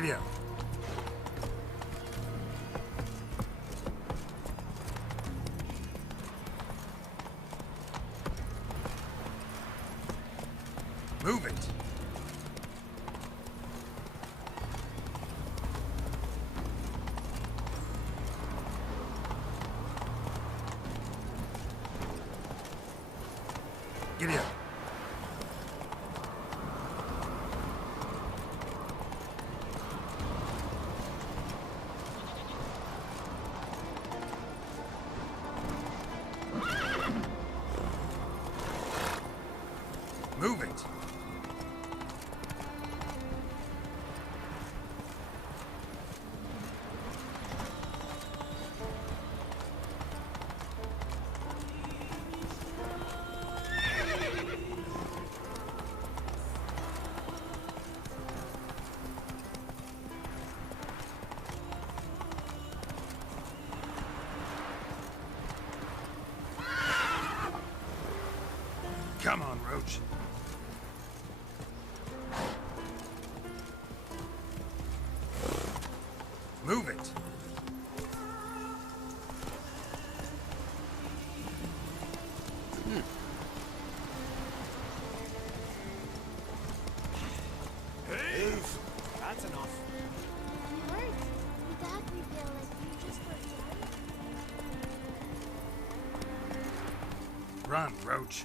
Giddy up. Move it. Giddy up. Move it. Come on, Roach. Move it. Hey! That's enough. You hurt. Your dad revealed like you just were Run, Roach.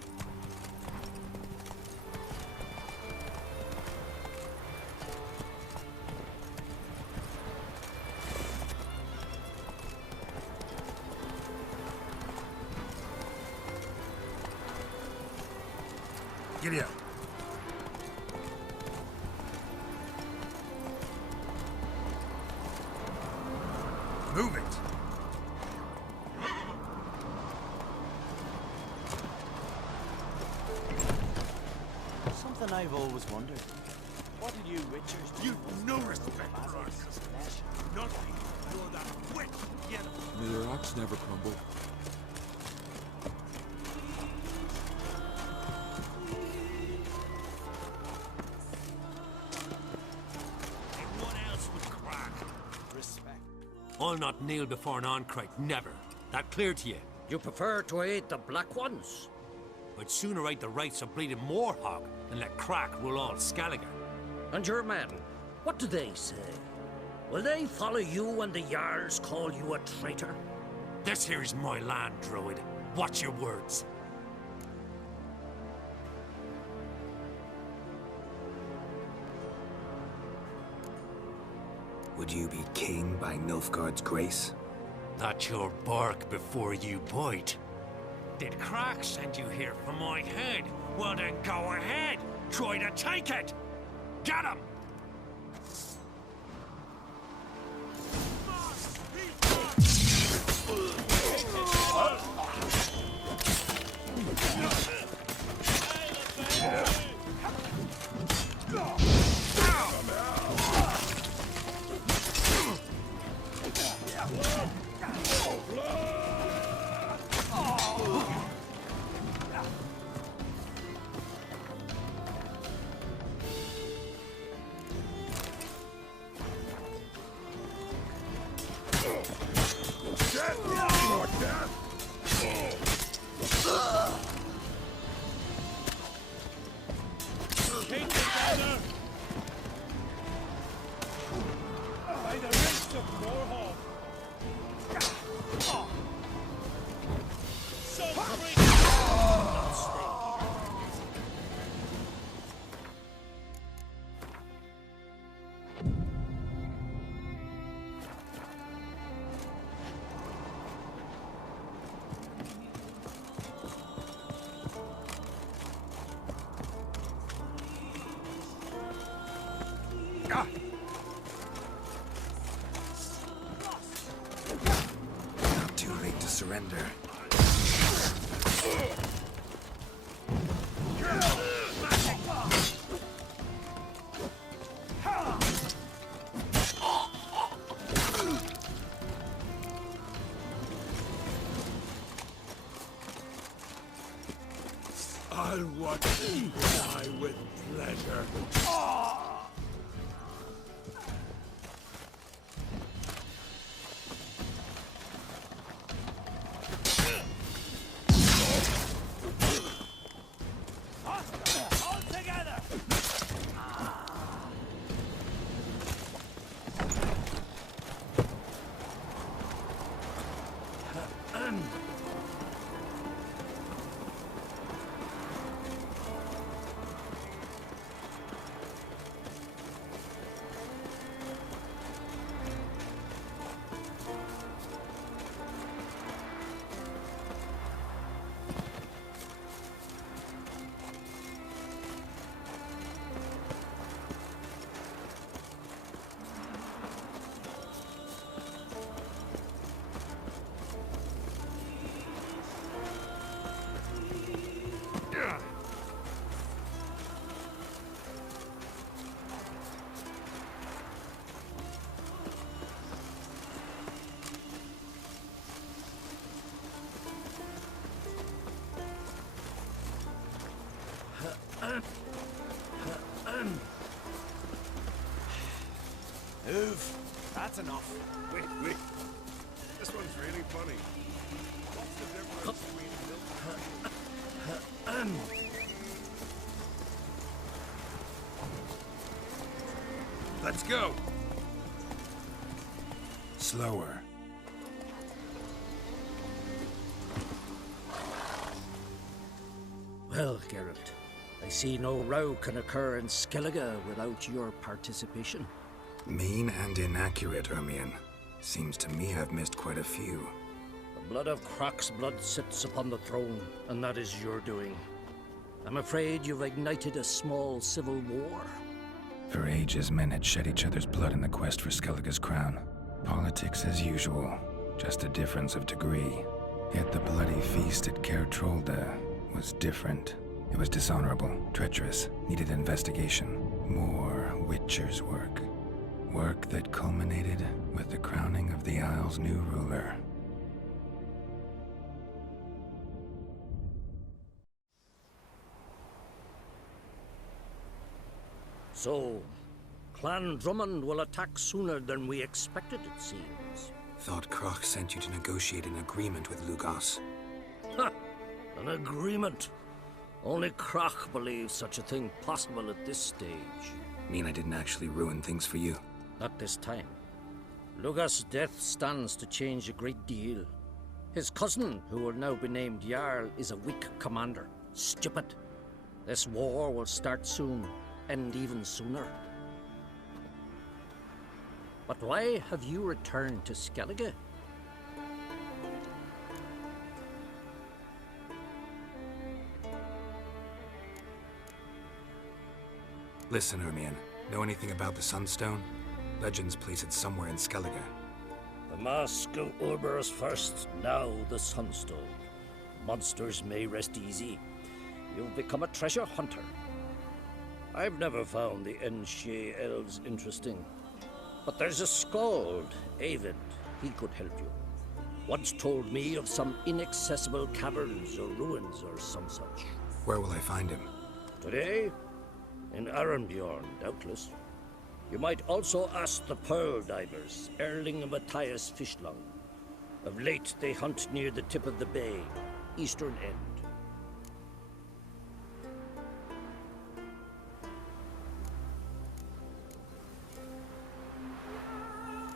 Giddy up. Move it. Something I've always wondered. What do you witchers do? You've no respect for us. Nothing. You're that witch. Get him. May their rocks never crumble. Anyone else would crack. Respect. I'll not kneel before an Oncrite, never. That clear to you? You prefer to aid the Black Ones? I'd sooner right the rights of bleeding Morhog than let Crack rule all Skelliger. And your men, what do they say? Will they follow you when the Jarls call you a traitor? This here is my land, Druid. Watch your words. Would you be king by Nilfgaard's grace? That's your bark before you bite. Did Crack send you here for my head? Well then go ahead. Try to take it. Get him! Ah! Not too late to surrender. I'll watch you die with pleasure. Move. That's enough. Wait, wait. This one's really funny. What's the difference between milk? Let's go. Slower. Well, Geralt, I see no row can occur in Skellige without your participation. Mean and inaccurate, Ermion. Seems to me I've missed quite a few. The blood of Croc's blood sits upon the throne, and that is your doing. I'm afraid you've ignited a small civil war. For ages, men had shed each other's blood in the quest for Skellige's crown. Politics as usual, just a difference of degree. Yet the bloody feast at Caer Trolda was different. It was dishonorable, treacherous, needed investigation. More Witcher's work. Work that culminated with the crowning of the Isle's new ruler. So, Clan Drummond will attack sooner than we expected, it seems. Thought Croc sent you to negotiate an agreement with Lugos. Ha! An agreement. Only Croc believes such a thing possible at this stage. Mean I didn't actually ruin things for you? Not this time. Lugos' death stands to change a great deal. His cousin, who will now be named Jarl, is a weak commander. Stupid. This war will start soon, end even sooner. But why have you returned to Skellige? Listen, Ermion. Know anything about the Sunstone? Legends place it somewhere in Skellige. The Mask of Urberus first, now the Sunstone. Monsters may rest easy. You've become a treasure hunter. I've never found the Enshe elves interesting. But there's a skald, Avid. He could help you. Once told me of some inaccessible caverns or ruins or some such. Where will I find him? Today? In Arenbjorn, doubtless. You might also ask the Pearl Divers, Erling and Matthias Fishlung. Of late, they hunt near the tip of the bay, eastern end.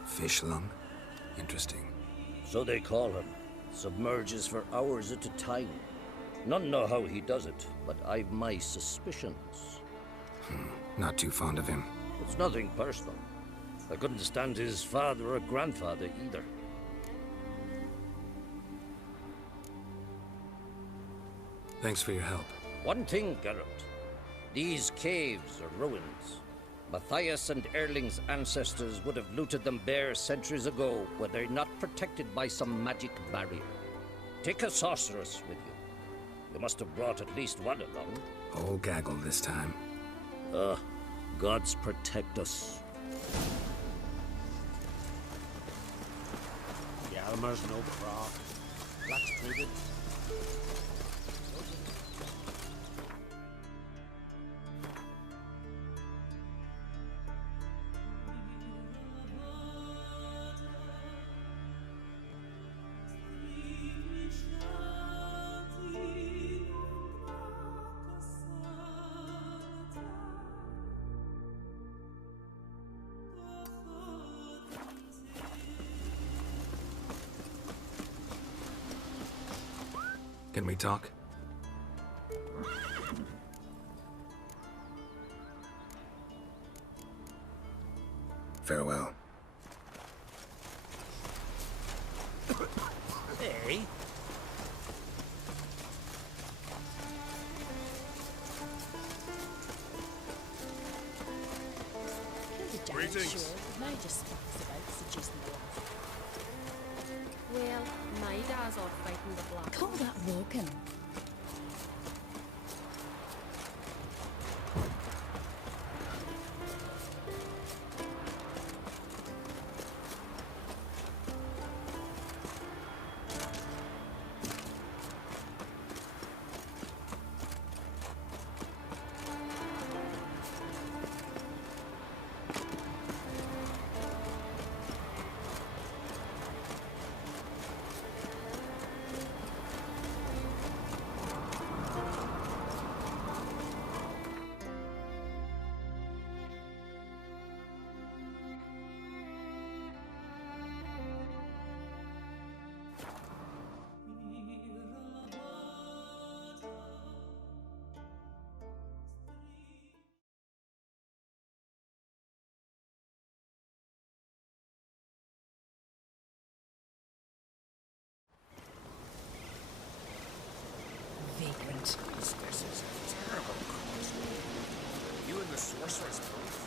Fishlung? Interesting. So they call him. Submerges for hours at a time. None know how he does it, but I've my suspicions. Not too fond of him. It's nothing personal. I couldn't stand his father or grandfather either. Thanks for your help. One thing, Geralt. These caves are ruins. Matthias and Erling's ancestors would have looted them bare centuries ago were they not protected by some magic barrier. Take a sorceress with you. You must have brought at least one along. Whole gaggle this time. Gods protect us. Yalmer's no Croc. Black's privy. Can we talk? Farewell. Hey. Greetings. Sure, no just speaks about seducing the lads. Well, my dad's out fighting the black. Call that walking. Vagrant. This is a terrible cause. You and the sorceress both.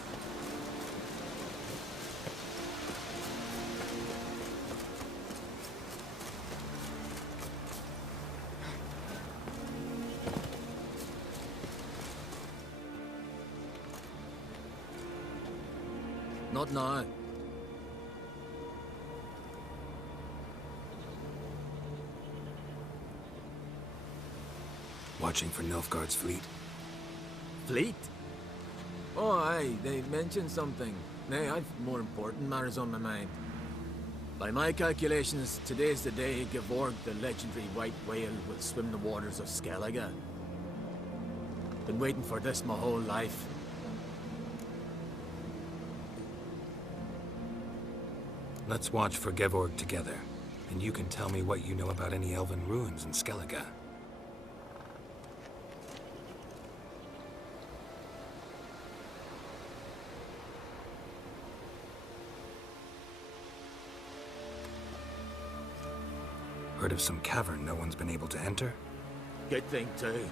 Not now. Watching for Nilfgaard's fleet. Fleet? Oh, aye, they mentioned something. Nay, I've more important matters on my mind. By my calculations, today's the day Gevorg, the legendary white whale, will swim the waters of Skellige. Been waiting for this my whole life. Let's watch for Gevorg together, and you can tell me what you know about any elven ruins in Skellige. Heard of some cavern no one's been able to enter? Good thing, too.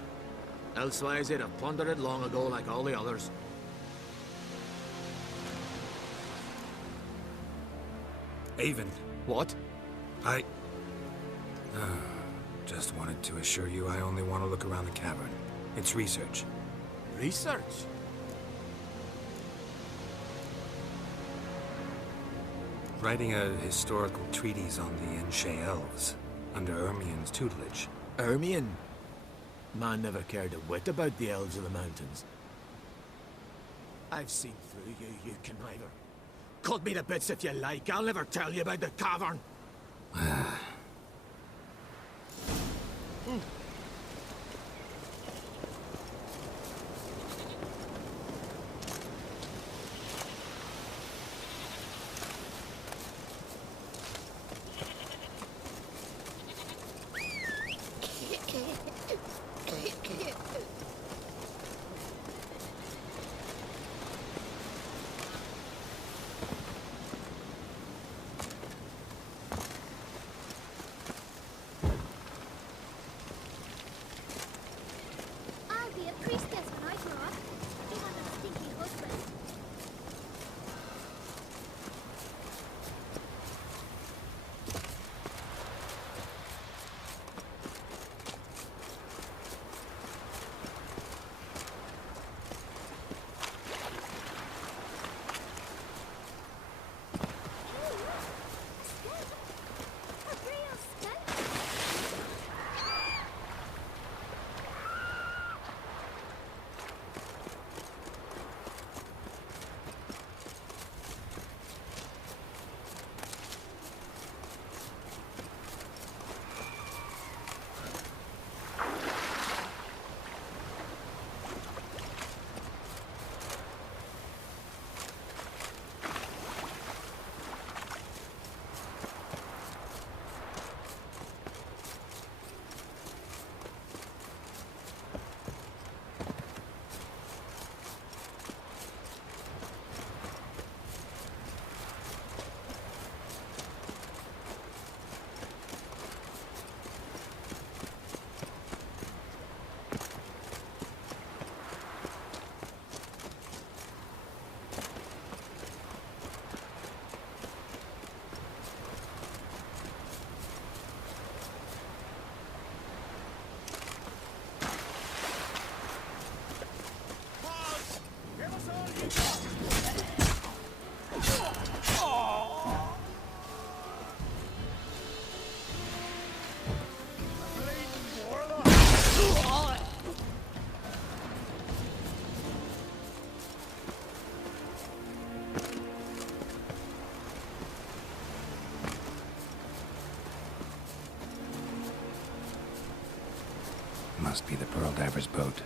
Elsewise, they'd have plundered it long ago like all the others. Avon, What? just wanted to assure you I only want to look around the cavern. It's research. Research? Writing a historical treatise on the Enshe Elves, under Ermien's tutelage. Ermien? Man never cared a whit about the elves of the mountains. I've seen through you, you conniver. Cut me to bits if you like, I'll never tell you about the cavern. Must be the Pearl Diver's boat.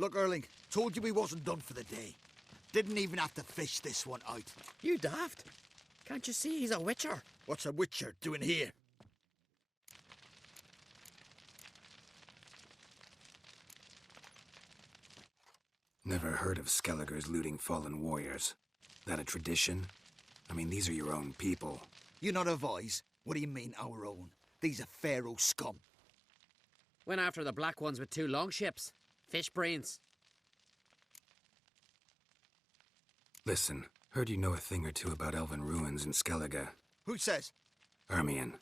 Look, Erling, told you we wasn't done for the day. Didn't even have to fish this one out. You daft. Can't you see he's a witcher? What's a witcher doing here? Never heard of Skellige's looting fallen warriors. That a tradition? I mean, these are your own people. You not advise? What do you mean, our own? These are Pharaoh scum. Went after the black ones with 2 longships. Fish brains. Listen, heard you know a thing or two about elven ruins in Skellige. Who says? Ermion.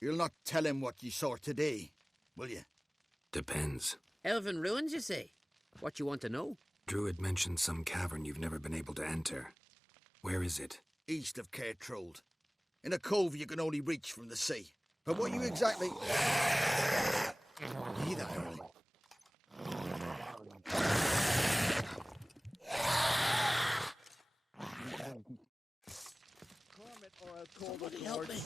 You'll not tell him what you saw today, will you? Depends. Elven ruins, you say? What you want to know? Druid mentioned some cavern you've never been able to enter. Where is it? East of Caer Trold. In a cove you can only reach from the sea. But what you exactly... Hear that, Erling? Somebody help me.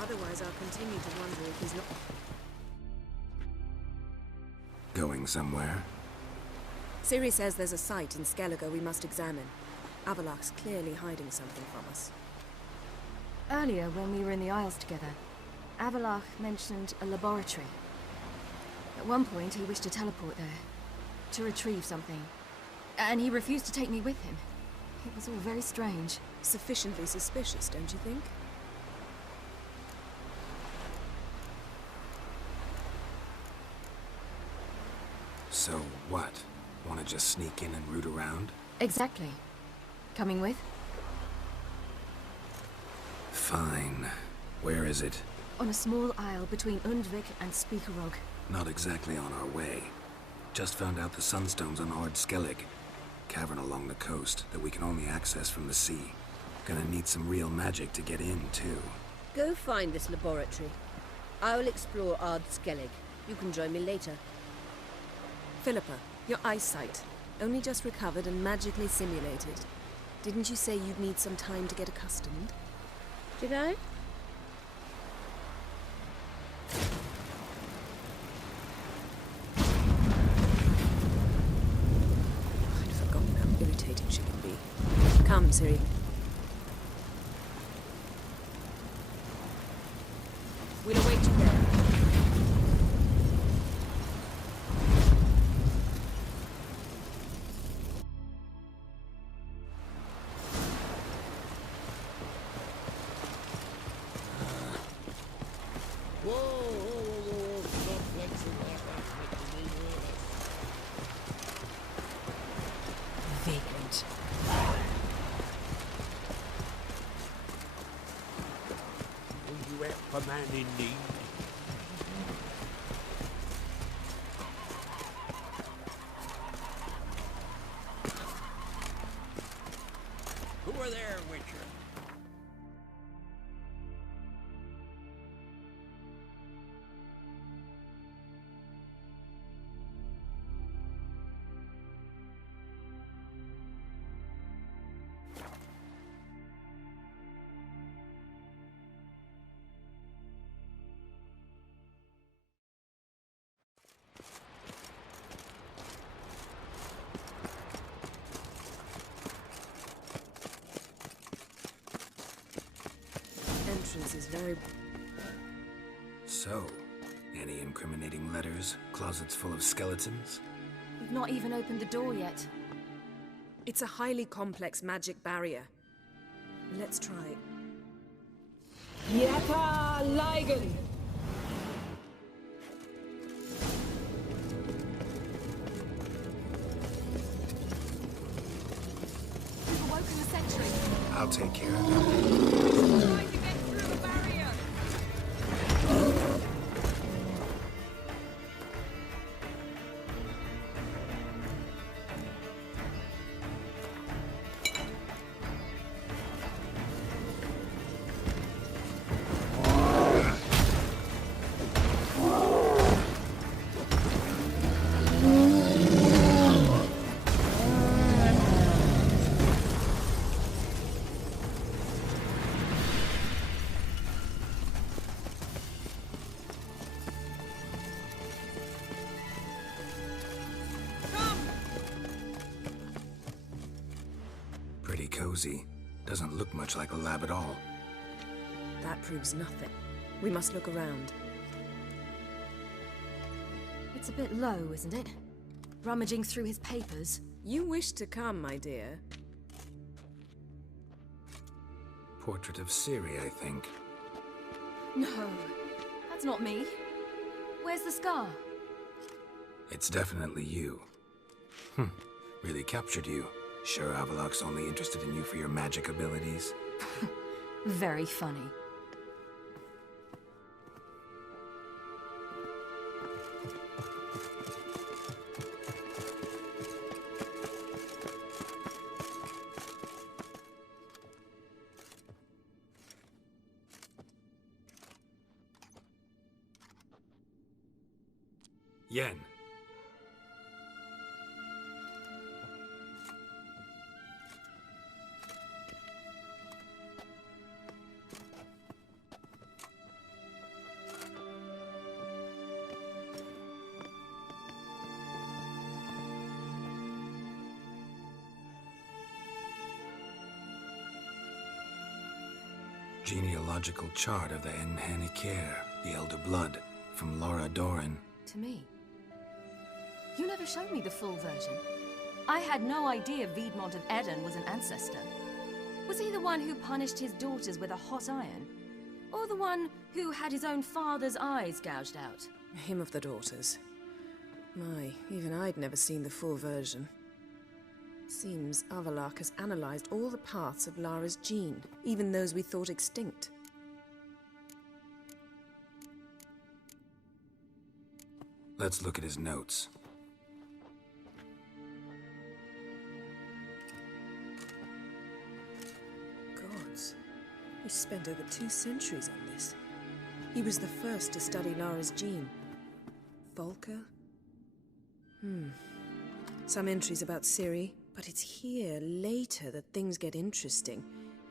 Otherwise, I'll continue to wonder if he's not... Going somewhere? Ciri says there's a site in Skellige we must examine. Avalok's clearly hiding something from us. Earlier, when we were in the Isles together, Avalok mentioned a laboratory. At one point, he wished to teleport there, to retrieve something. And he refused to take me with him. It was all very strange. Sufficiently suspicious, don't you think? So what? Want to just sneak in and root around? Exactly. Coming with? Fine. Where is it? On a small isle between Undvik and Speakerog. Not exactly on our way. Just found out the Sunstone's on Ard Skellig. Cavern along the coast that we can only access from the sea. Gonna need some real magic to get in, too. Go find this laboratory. I will explore Ard Skellig. You can join me later. Philippa, your eyesight. Only just recovered and magically simulated. Didn't you say you'd need some time to get accustomed? Did I? I'd forgotten how irritating she can be. Come, Ciri. We'll await you there. Vagrant. Will you help a man in need? Who are there, Witcher? Entrance is very... So, any incriminating letters? Closets full of skeletons? We've not even opened the door yet. It's a highly complex magic barrier. Let's try. Yata Ligen! We've awoken the sentry. I'll take care of it. Trying to get through the barrier. Pretty cozy. Doesn't look much like a lab at all. That proves nothing. We must look around. It's a bit low, isn't it? Rummaging through his papers. You wish to come, my dear. Portrait of Ciri, I think. No, that's not me. Where's the scar? It's definitely you. Really captured you. Sure Avalok's only interested in you for your magic abilities? Very funny. Yen. Genealogical chart of the Enhanikare, the Elder Blood, from Laura Doran. To me. You never showed me the full version. I had no idea Viedmont of Eden was an ancestor. Was he the one who punished his daughters with a hot iron? Or the one who had his own father's eyes gouged out? Him of the daughters. My, even I'd never seen the full version. Seems Avallac'h has analyzed all the paths of Lara's gene, even those we thought extinct. Let's look at his notes. Gods. He spent over 2 centuries on this. He was the first to study Lara's gene. Volker? Some entries about Ciri, but it's here, later, that things get interesting.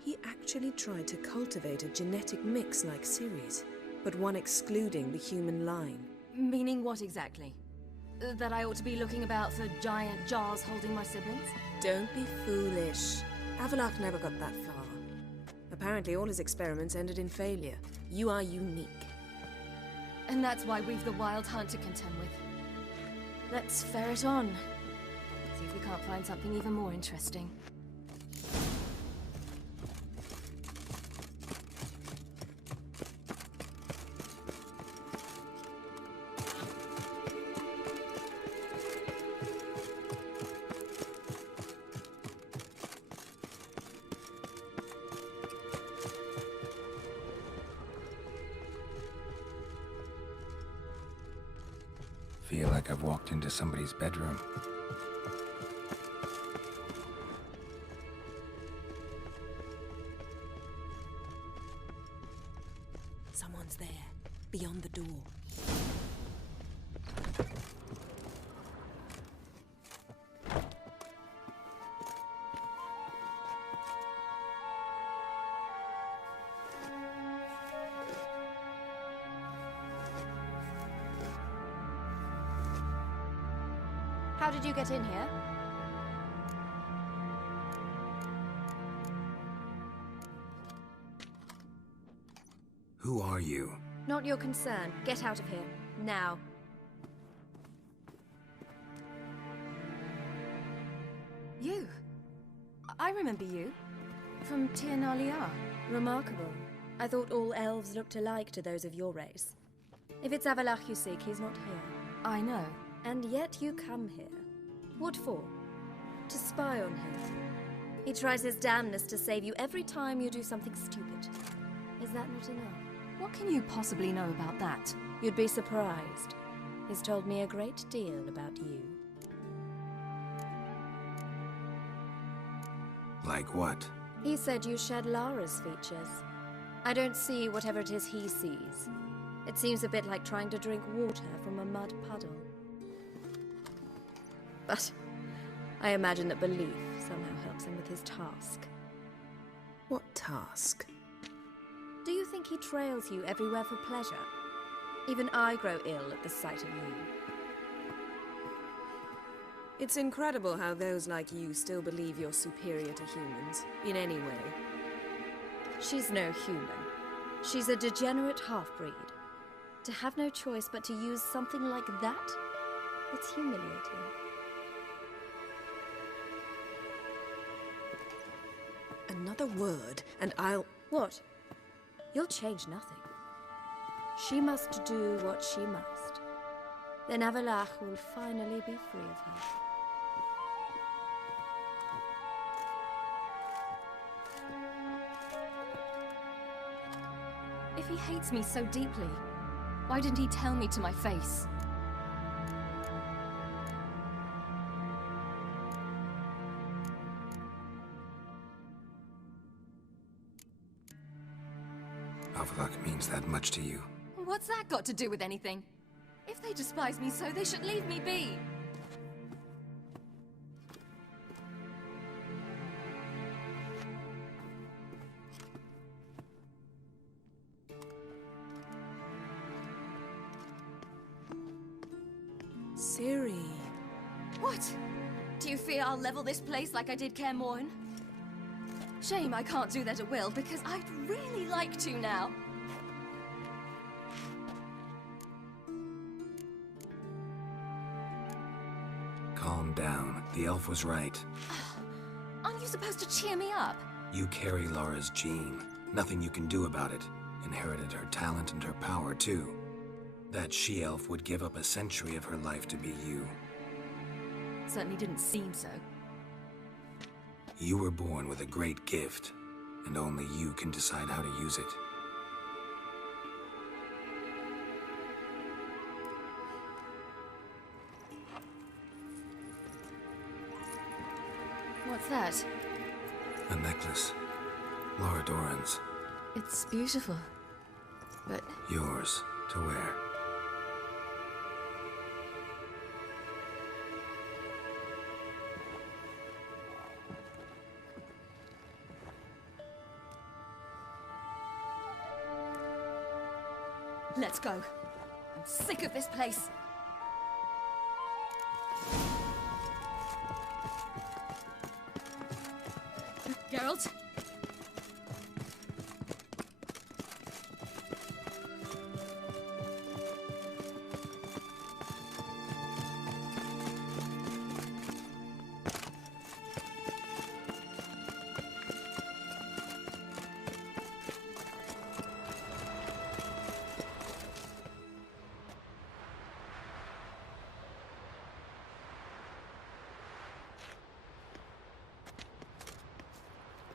He actually tried to cultivate a genetic mix like Ciri's, but one excluding the human line. Meaning what exactly? That I ought to be looking about for giant jars holding my siblings? Don't be foolish. Avallac'h never got that far. Apparently all his experiments ended in failure. You are unique. And that's why we've the Wild Hunt to contend with. Let's ferret on. See if we can't find something even more interesting. Feel like I've walked into somebody's bedroom. Someone's there, beyond the door. How did you get in here? Who are you? Not your concern. Get out of here. Now. You. I remember you. From Tir Nalia. Remarkable. I thought all elves looked alike to those of your race. If it's Avallac'h you seek, he's not here. I know. And yet you come here. What for? To spy on him. He tries his damnedest to save you every time you do something stupid. Is that not enough? What can you possibly know about that? You'd be surprised. He's told me a great deal about you. Like what? He said you shared Lara's features. I don't see whatever it is he sees. It seems a bit like trying to drink water from a mud puddle. But I imagine that belief somehow helps him with his task. What task? Do you think he trails you everywhere for pleasure? Even I grow ill at the sight of you. It's incredible how those like you still believe you're superior to humans, in any way. She's no human. She's a degenerate half-breed. To have no choice but to use something like that, it's humiliating. Another word, and I'll... What? You'll change nothing. She must do what she must. Then Avallac'h will finally be free of her. If he hates me so deeply, why didn't he tell me to my face? Avallac'h means that much to you. What's that got to do with anything? If they despise me so, they should leave me be. Ciri. What? Do you fear I'll level this place like I did Kaer Morhen? Shame I can't do that at will, because I'd really like to now. Calm down. The elf was right. Aren't you supposed to cheer me up? You carry Laura's gene. Nothing you can do about it. Inherited her talent and her power, too. That she-elf would give up a century of her life to be you. Certainly didn't seem so. You were born with a great gift, and only you can decide how to use it. What's that? A necklace. Laura Doran's. It's beautiful, but... Yours to wear. Let's go. I'm sick of this place. Geralt?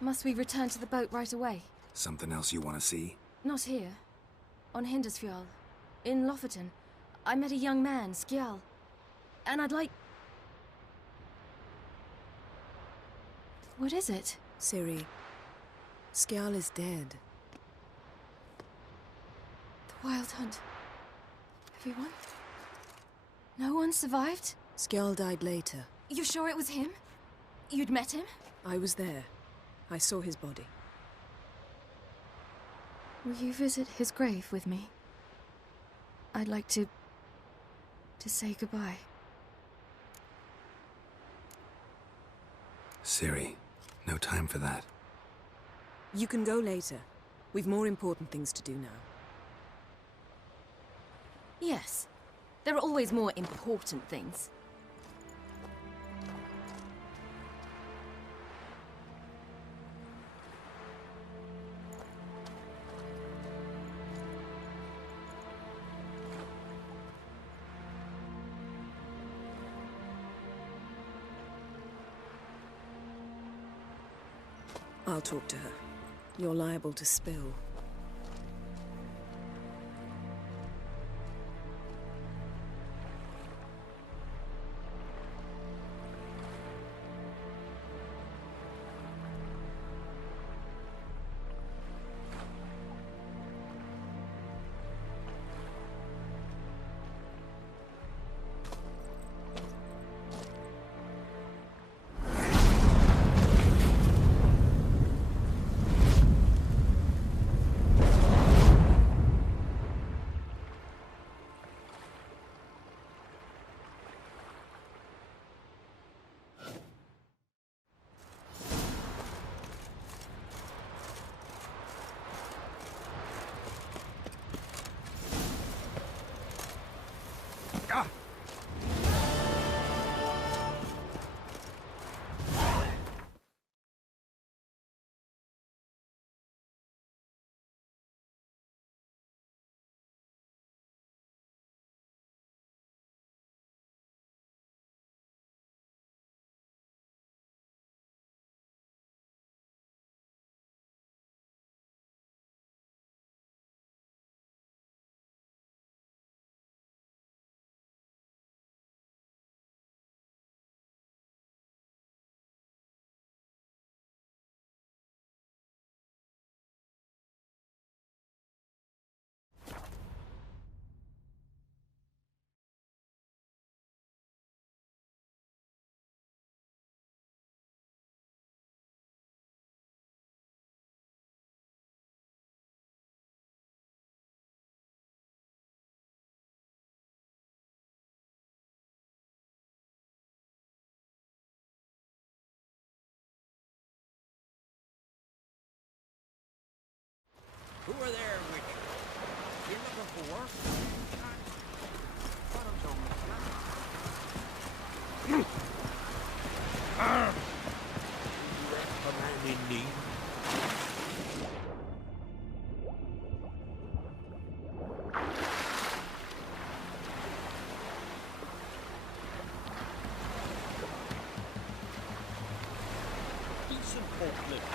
Must we return to the boat right away? Something else you want to see? Not here. On Hindersfjall. In Lofoten. I met a young man, Skjal. And I'd like... What is it? Ciri, Skjal is dead. The Wild Hunt. Everyone? No one survived? Skjal died later. You sure it was him? You'd met him? I was there. I saw his body. Will you visit his grave with me? I'd like to say goodbye. Ciri, no time for that. You can go later. We've more important things to do now. Yes. There are always more important things. I'll talk to her. You're liable to spill. Who are there with you? You looking for work? Commanding me. Decent forklift.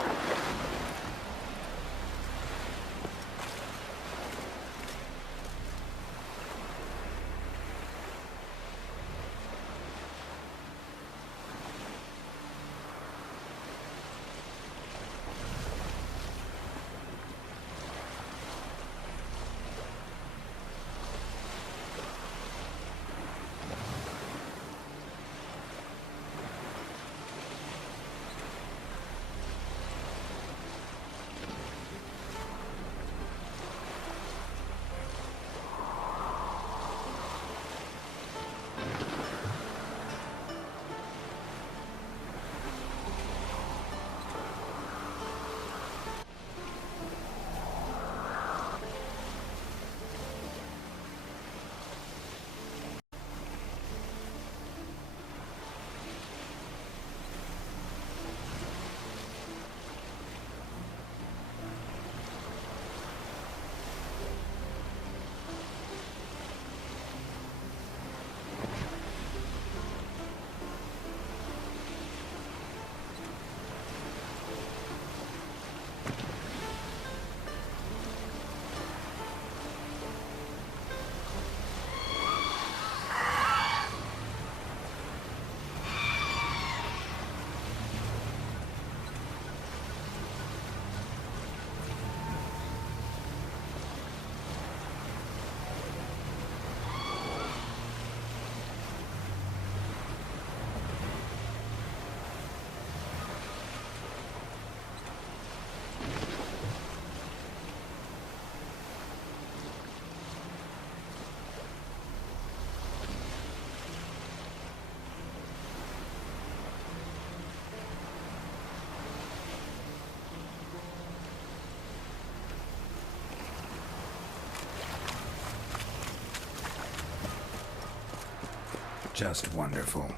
Just wonderful.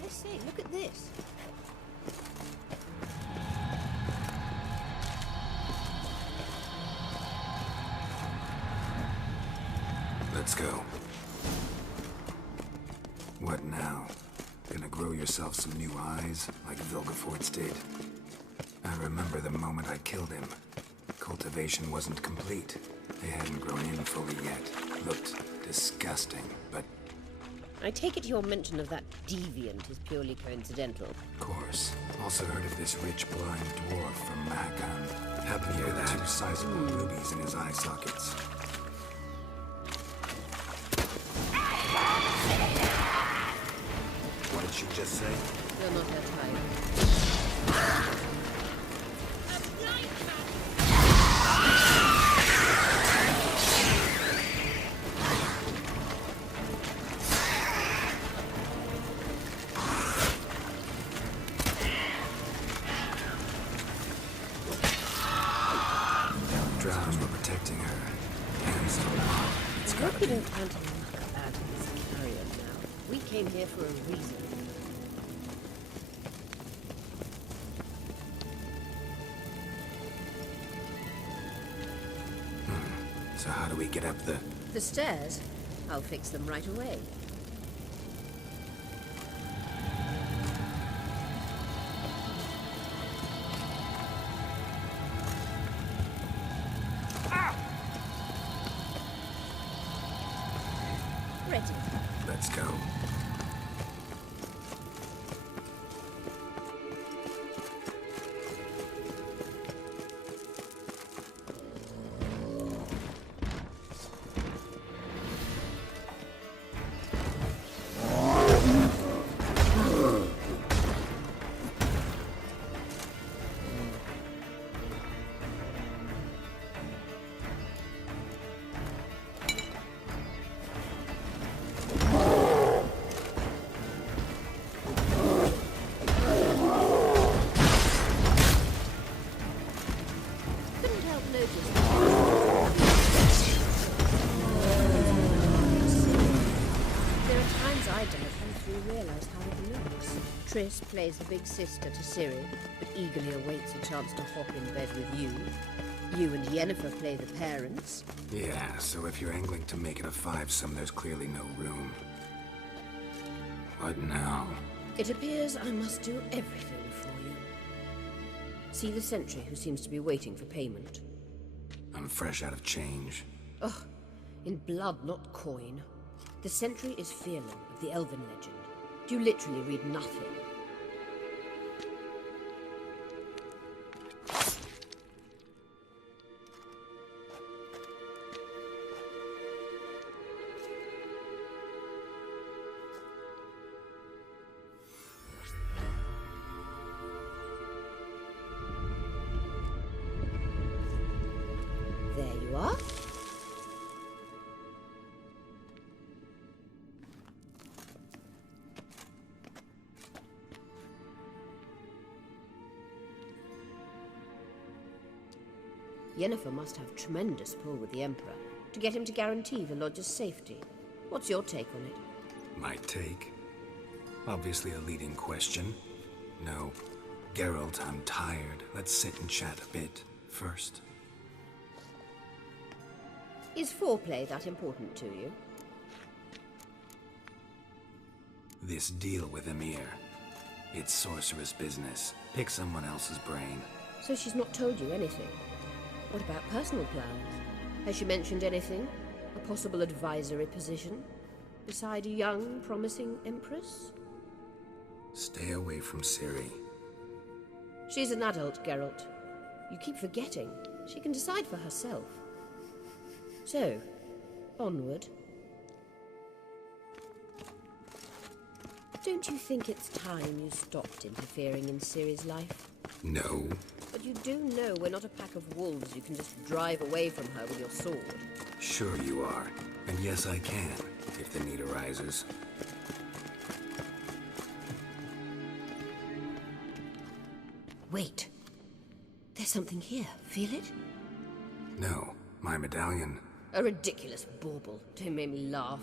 Let's see, look at this. Let's go. What now? Gonna grow yourself some new eyes, like Vilgefortz did? I remember the moment I killed him. Cultivation wasn't complete. They hadn't grown in fully yet. Looked disgusting, but... I take it your mention of that deviant is purely coincidental. Of course. Also heard of this rich blind dwarf from Mahakam. Happened to have 2 sizable rubies in his eye sockets. What did she just say? You're not her type. Drowned were protecting her. Hands to the wall. It's I gotta hope you be. don't plan to add this carrion now. We came here for a reason. So how do we get up the... The stairs? I'll fix them right away. Ready. Let's go. Triss plays the big sister to Ciri, but eagerly awaits a chance to hop in bed with you. You and Yennefer play the parents. Yeah, so if you're angling to make it a fivesome, there's clearly no room. What now? It appears I must do everything for you. See the sentry who seems to be waiting for payment. I'm fresh out of change. Ugh, in blood, not coin. The sentry is Firlan of the Elven legend. You literally read nothing. There you are. Yennefer must have tremendous pull with the Emperor to get him to guarantee the Lodge's safety. What's your take on it? My take? Obviously a leading question. No. Geralt, I'm tired. Let's sit and chat a bit first. Is foreplay that important to you? This deal with Emir. It's sorceress business. Pick someone else's brain. So she's not told you anything? What about personal plans? Has she mentioned anything? A possible advisory position? Beside a young, promising Empress? Stay away from Ciri. She's an adult, Geralt. You keep forgetting. She can decide for herself. So, onward. Don't you think it's time you stopped interfering in Ciri's life? No. But you do know we're not a pack of wolves you can just drive away from her with your sword. Sure you are. And yes, I can, if the need arises. Wait. There's something here. Feel it? No. My medallion. A ridiculous bauble. Don't make me laugh.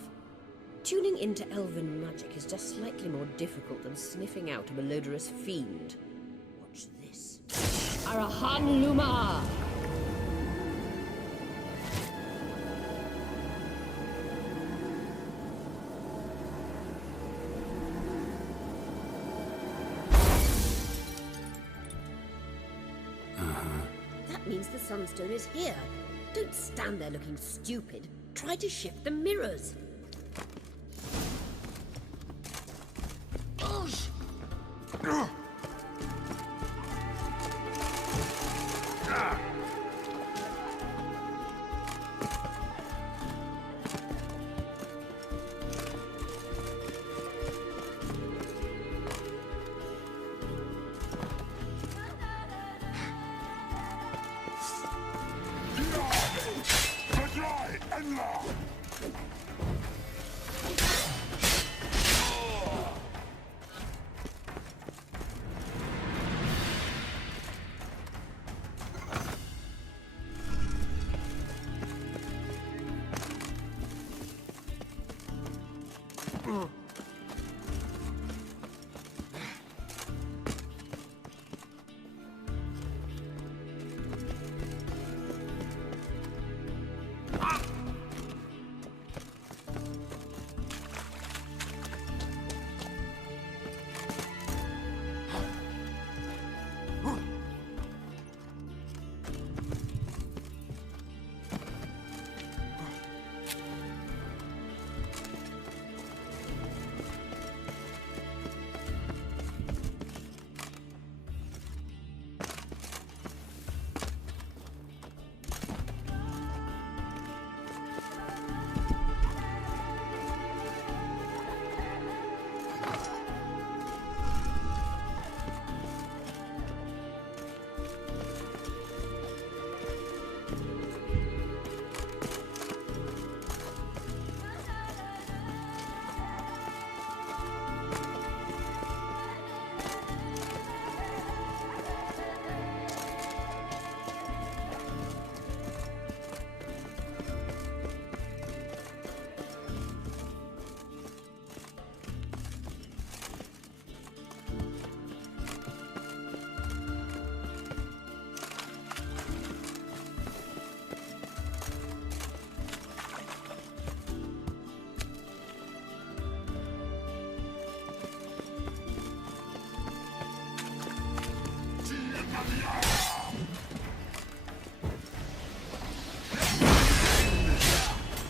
Tuning into elven magic is just slightly more difficult than sniffing out a malodorous fiend. Watch this. Arahan Luma! That means the Sunstone is here. Don't stand there looking stupid. Try to shift the mirrors.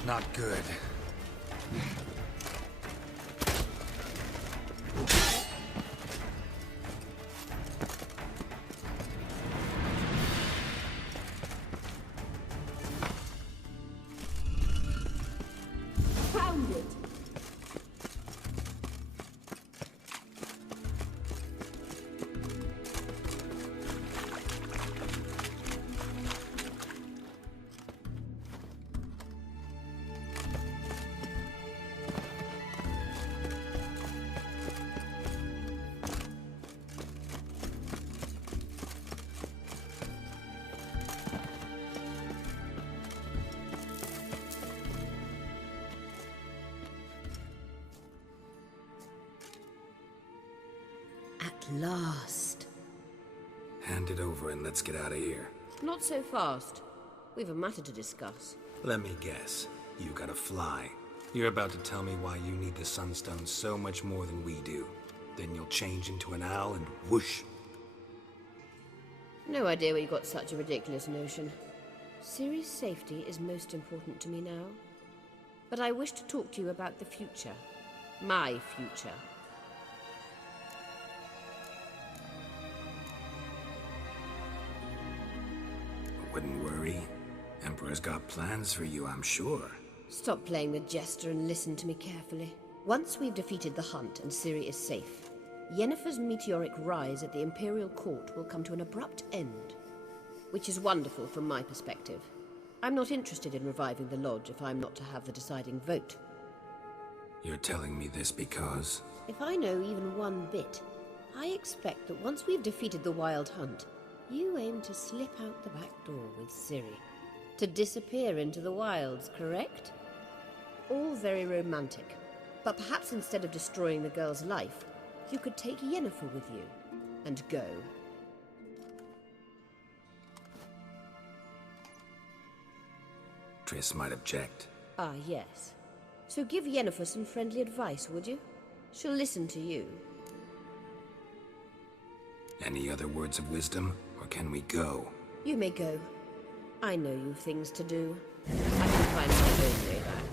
not good. Found it! At last. Hand it over and let's get out of here. Not so fast. We've a matter to discuss. Let me guess. You gotta fly. You're about to tell me why you need the Sunstone so much more than we do. Then you'll change into an owl and whoosh. No idea where you got such a ridiculous notion. Ciri's safety is most important to me now. But I wish to talk to you about the future. My future. Wouldn't worry. Emperor's got plans for you, I'm sure. Stop playing the jester and listen to me carefully. Once we've defeated the hunt and Ciri is safe, Yennefer's meteoric rise at the Imperial Court will come to an abrupt end. Which is wonderful from my perspective. I'm not interested in reviving the Lodge if I'm not to have the deciding vote. You're telling me this because... If I know even one bit, I expect that once we've defeated the Wild Hunt, you aim to slip out the back door with Ciri. To disappear into the wilds, correct? All very romantic. But perhaps instead of destroying the girl's life, you could take Yennefer with you and go. Triss might object. Ah, yes. So give Yennefer some friendly advice, would you? She'll listen to you. Any other words of wisdom, or can we go? You may go. I know you've things to do. I can find my own way back.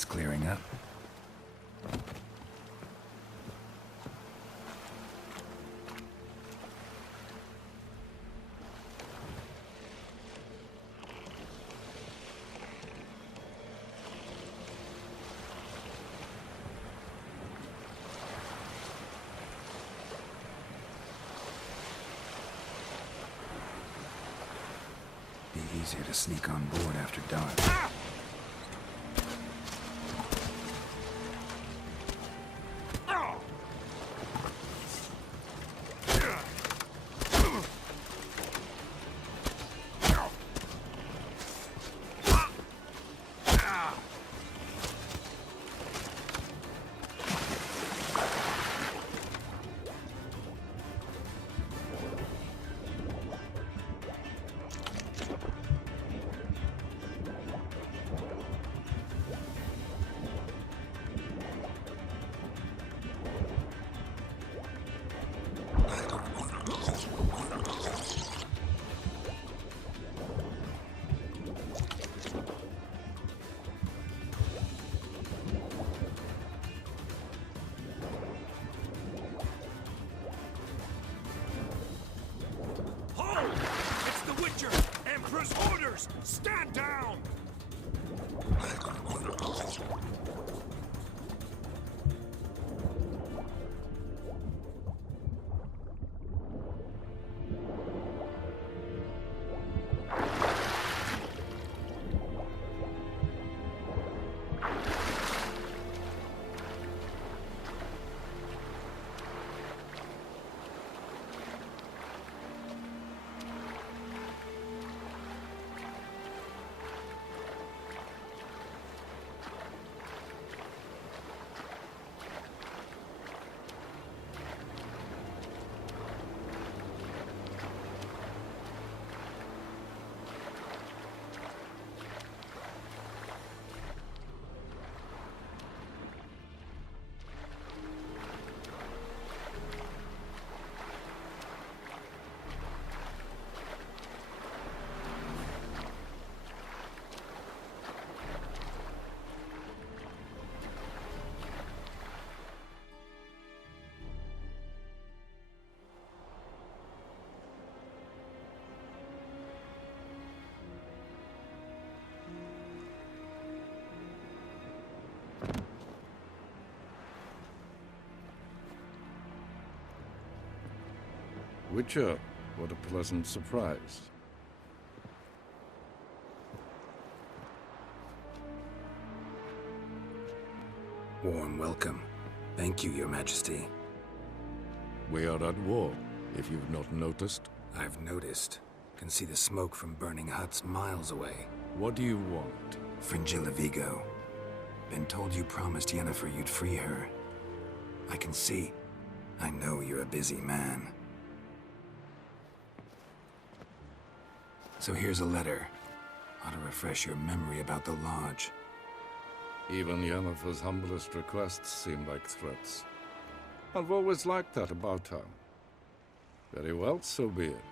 It's clearing up. Be easier to sneak on board after dark. Emperor's orders! Stand down! Witcher, what a pleasant surprise. Warm welcome. Thank you, Your Majesty. We are at war, if you've not noticed. I've noticed. Can see the smoke from burning huts miles away. What do you want? Fringilla Vigo. Been told you promised Yennefer you'd free her. I can see. I know you're a busy man. So here's a letter. Ought to refresh your memory about the Lodge. Even Yennefer's humblest requests seem like threats. I've always liked that about her. Very well, so be it.